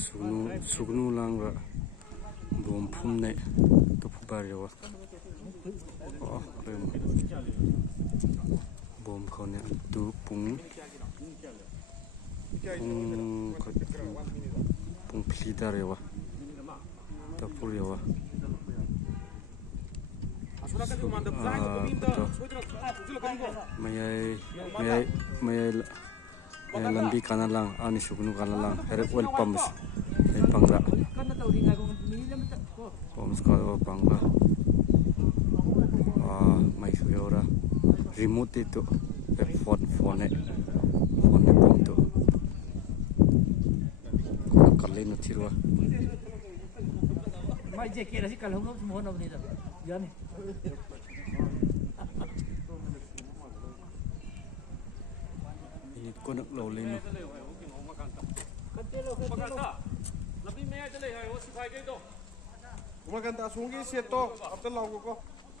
sugnu langra bom phumne to phubarewa bom khone tu pung phlidarewa to puryewa mayai lambi kanalang ani sugnu kanalang heret wel pams ai pangra pams ka panga mai suora remote itu phone pom to kalle no thirwa mai je kira si kalau no mohon abni da yani ini ko nak lo le no Lebih meh aja leh,我洗牌给都。我们跟他送给些多，阿不老个。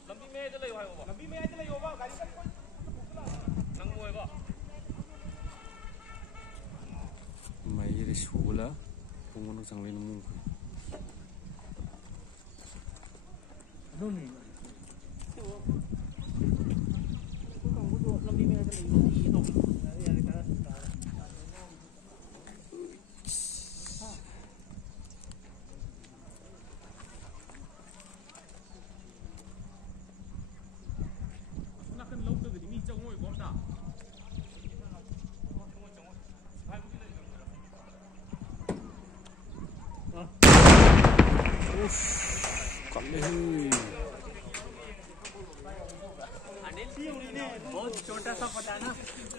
Lebih meh aja leh, lebih meh aja leh, apa? Kali kan nang mau apa? mai ri sula pungono sang le no nuni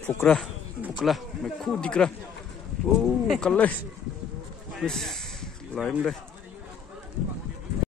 Fukra, मैं खुद दिख रहा, ओ कल्ले, बस लाइम दे।